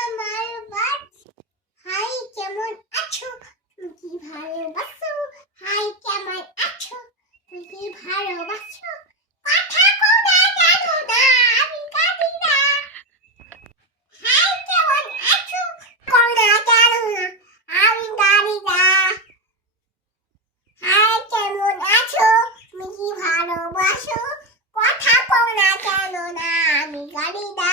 আমার হাই কেমন আছো? কি ভালোবাসো হাই কেমন আছো তুমি কি ভালোবাসো কথা কোনা জানো না আমি কাঁদি না হাই কেমন আছো কোনা জানো না আমি কাঁদি না হাই কেমন আছো তুমি কি ভালোবাসো কথা কোনা জানো না আমি কাঁদি না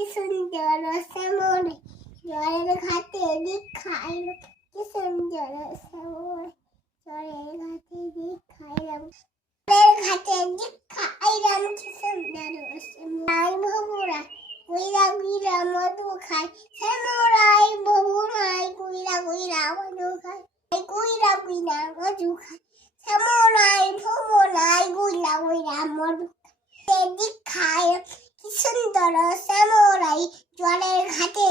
কি সুন্দর শ্যামরাই জলের ঘাটে দীক্ষাইলাম কি সুন্দর শ্যামরাই জলের ঘাটে দীক্ষাইলাম জলের ঘাটে দীক্ষাইলাম কি সুন্দর শ্যামরাই ভোমরাই গুইরা গুইরা মধু খায় শ্যামরাই ভোমরাই গুইরা গুইরা মধু খায় গুইরা গুইরা মধু খায় শ্যামরাই ভোমরাই গুইরা গুইরা মধু খায় দীক্ষায় কি সুন্দর শ্যামরাই জলের ঘাটে